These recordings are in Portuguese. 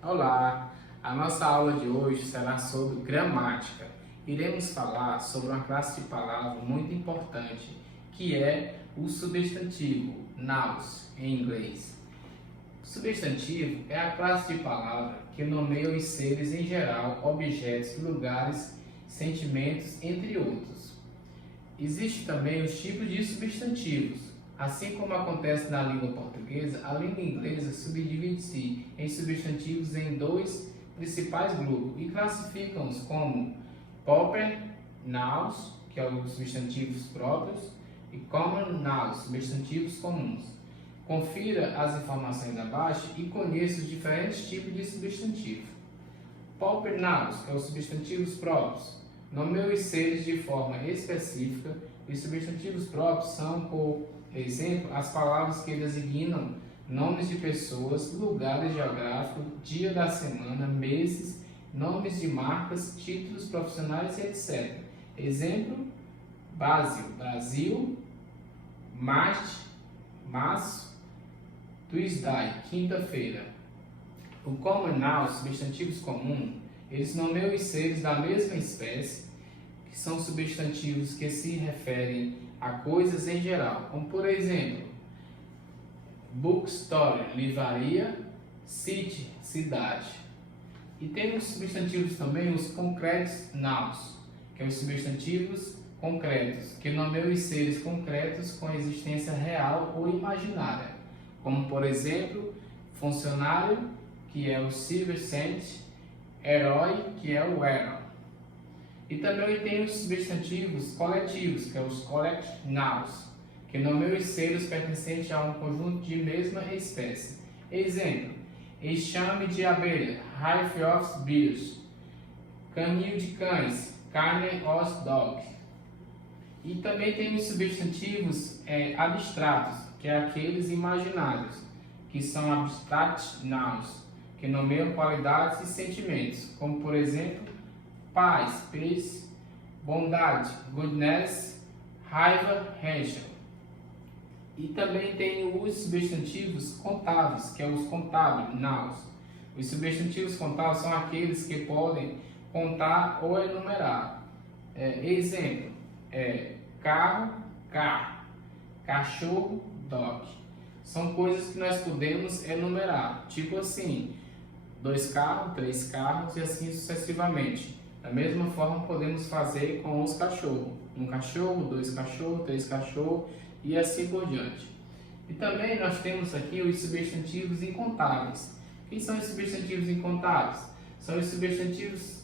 Olá! A nossa aula de hoje será sobre gramática. Iremos falar sobre uma classe de palavras muito importante, que é o substantivo, nouns, em inglês. O substantivo é a classe de palavras que nomeia os seres em geral, objetos, lugares, sentimentos, entre outros. Existem também os tipos de substantivos. Assim como acontece na língua portuguesa, a língua inglesa subdivide-se em substantivos em dois principais grupos e classificam-os como proper nouns, que são os substantivos próprios, e common nouns, substantivos comuns. Confira as informações abaixo e conheça os diferentes tipos de substantivo. Proper nouns, que são os substantivos próprios, nomeia os seres de forma específica. Os substantivos próprios são, por exemplo, as palavras que designam nomes de pessoas, lugares geográficos, dia da semana, meses, nomes de marcas, títulos profissionais, etc. Exemplo: Brasil, March, março, Tuesday, quinta-feira. O common noun, substantivos comuns, eles nomeiam os seres da mesma espécie, que são substantivos que se referem a coisas em geral, como por exemplo, bookstore, livraria, city, cidade. E temos substantivos também, os concrete nouns, que são os substantivos concretos, que nomeiam os seres concretos com existência real ou imaginária, como por exemplo, funcionário, que é o servant, herói, que é o hero. E também tem os substantivos coletivos, que são os collect nouns, que nomeiam os seres pertencentes a um conjunto de mesma espécie. Exemplo: enxame de abelha, hive of bees, canil de cães, carne of dog. E também tem os substantivos abstratos, que é aqueles imaginários, que são abstract nouns, que nomeiam qualidades e sentimentos, como por exemplo, paz, peace, bondade, goodness, raiva, rage. E também tem os substantivos contáveis, que é os contáveis, nouns. Os substantivos contáveis são aqueles que podem contar ou enumerar. Exemplo: carro, car, cachorro, dog. São coisas que nós podemos enumerar, tipo assim, 2 carros, 3 carros e assim sucessivamente. Da mesma forma podemos fazer com os cachorros. 1 cachorro, 2 cachorros, 3 cachorros e assim por diante. E também nós temos aqui os substantivos incontáveis. Quem são os substantivos incontáveis? São os substantivos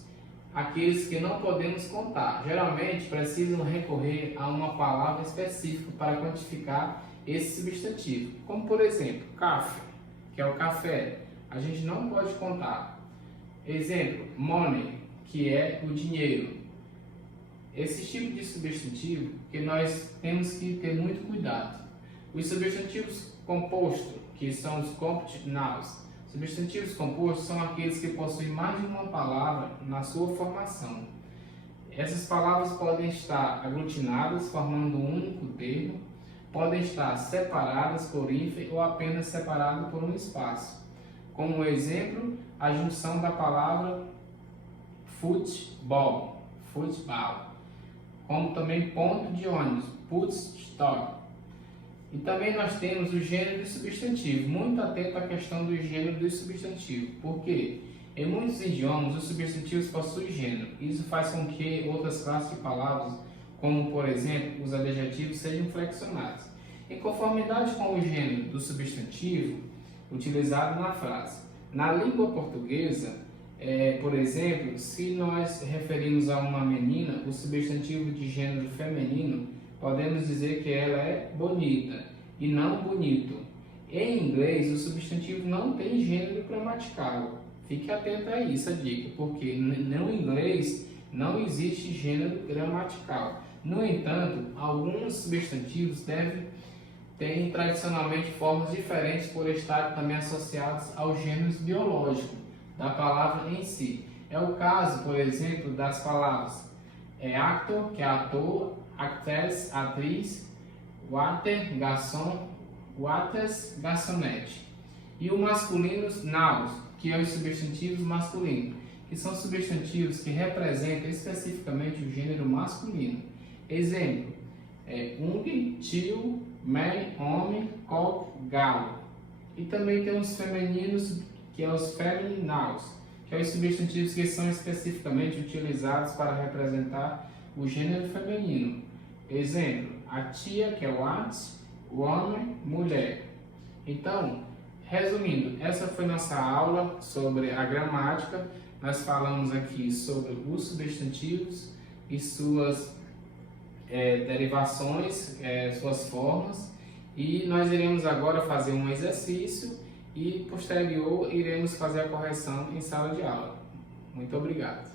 aqueles que não podemos contar. Geralmente precisam recorrer a uma palavra específica para quantificar esse substantivo. Como por exemplo, coffee, que é o café. A gente não pode contar. Exemplo: money, que é o dinheiro. Esse tipo de substantivo que nós temos que ter muito cuidado. Os substantivos compostos, que são os compound nouns. Substantivos compostos são aqueles que possuem mais de uma palavra na sua formação. Essas palavras podem estar aglutinadas, formando um único termo, podem estar separadas por hífen ou apenas separadas por um espaço. Como exemplo, a junção da palavra futebol, como também ponto de ônibus, put stop. E também nós temos o gênero do substantivo. Muito atento à questão do gênero do substantivo, porque em muitos idiomas os substantivos possuem gênero. Isso faz com que outras classes de palavras, como por exemplo os adjetivos, sejam flexionados em conformidade com o gênero do substantivo utilizado na frase. Na língua portuguesa, por exemplo, se nós referimos a uma menina, o substantivo de gênero feminino, podemos dizer que ela é bonita e não bonito. Em inglês, o substantivo não tem gênero gramatical. Fique atento a isso, a dica, porque no inglês não existe gênero gramatical. No entanto, alguns substantivos têm tradicionalmente formas diferentes por estarem também associados aos gêneros biológicos da palavra em si. É o caso, por exemplo, das palavras actor, que é ator, actress, atriz, waiter, garçom, waiters, garçonete. E o masculino, naus, que é os substantivos masculinos, que são substantivos que representam especificamente o gênero masculino. Exemplo, ung, tio, man, homem, cock, galo. E também tem os femininos, que é os feminine nouns, que são os substantivos que são especificamente utilizados para representar o gênero feminino. Exemplo, a tia, que é o at, o homem, mulher. Então, resumindo, essa foi nossa aula sobre a gramática. Nós falamos aqui sobre os substantivos e suas derivações, suas formas. E nós iremos agora fazer um exercício e posterior iremos fazer a correção em sala de aula. Muito obrigado.